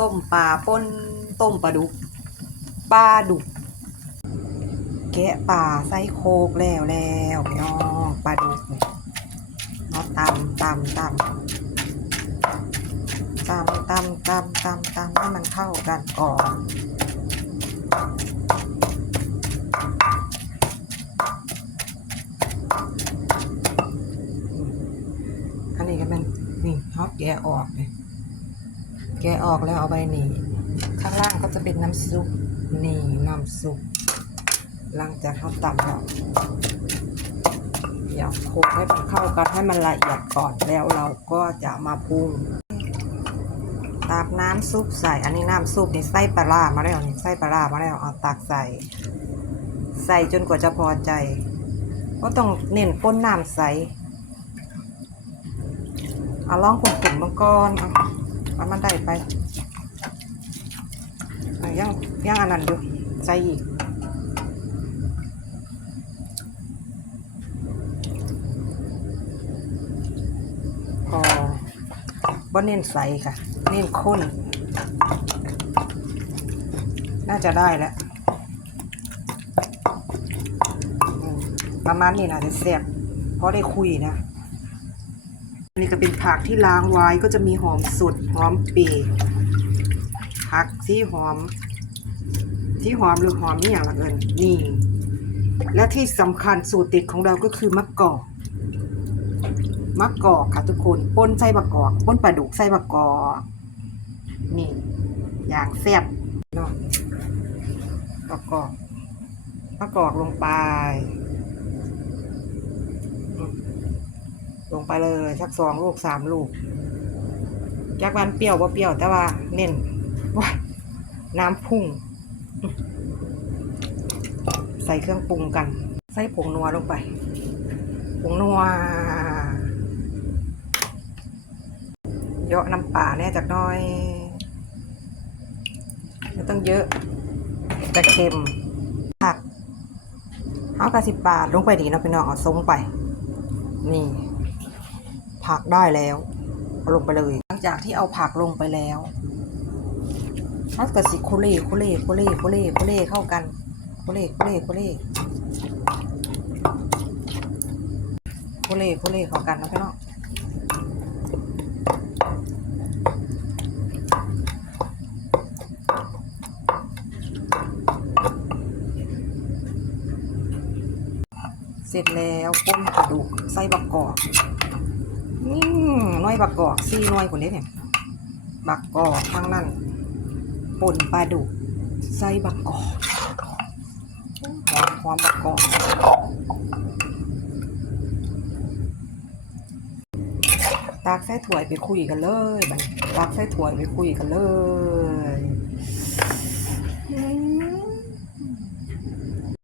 ต้มปลาป่นต้มปลาดุกปลาดุก แกะปลาใส่โคกแล้วแล้วพี่น้องปลาดุกนี่มาตำตำตำตำตำตำตำตำให้มันเข้ากันก่อนอันนี้ก็มันนี่เขาแกะออกเลย แกะออกแล้วเอาไปนี่ ข้างล่างก็จะเป็นน้ำซุป นี่น้ำซุป หลังจากเขาตำแล้วอยากโคลุกให้มันเข้ากันให้มันละเอียดก่อนแล้วเราก็จะมาปรุงตักน้ำซุปใส่ อันนี้น้ำซุปนี่ไส้ปลาร้ามาแล้วนี่ไส้ปลาร้ามาแล้วเอาตักใส่ ใส่จนกว่าจะพอใจ ก็ต้องเน้นป้นน้ำใสเอาล่องกลุ่มๆมังกรเอา เอามันได้ไปอะยังยังอันนั้นอยู่ใจอีกพอบ่เน้นใส่ค่ะ เน้นข้น น่าจะได้แล้วมประมาณนี้นะจะแซ่บเพราะได้คุยนะ อันนี้ก็เป็นผักที่ล้างไว้ก็จะมีหอมสดหอมเปรย์ผักที่หอม ที่หอมหรือหอมนี่อย่างละเอินนี่ และที่สำคัญสูตรเด็ดของเราก็คือมะกอกมะกอกค่ะทุกคนป้นไส้มะกอกป้นปลาดุกไส้มะกอกนี่ อย่างแซ่บเนาะมะกอกมะกอกลงไป ลงไปเลยสักสองลูกสามลูกจากวันเปรี้ยวว่าเปรี้ยวแต่ว่าเน้นว้าน้ำพุ่ง ใส่เครื่องปรุงกัน ใส่ผงนัวลงไป ผงนัวเยอะน้ำป่าแน่จากน้อยไม่ต้องเยอะจะเค็มผักเอากระสิบบาทลงไปดีเนาะพี่น้องเอาทรงไป นี่ ผักได้แล้วเอาลงไปเลย หลังจากที่เอาผักลงไปแล้วถ้าเกิดสิโคเล่โคเล่โคเล่โคเล่โคเล่เข้ากันโคเล่โคเล่โคเล่โคเล่โคเล่เข้ากันนะพี่น้องเสร็จแล้วป้นกระดูกไส้บักกอกอื มหน้อยบักกอกซี่น้อยคนนี้เนี่ยบักกอกทางนั้นป่นปลาดุกไส้บักกอกหอมหอมบักกอกตากใส่ถ้วยไปคุยกันเลยบัดตากใส่ถ้วยไปคุยกันเลย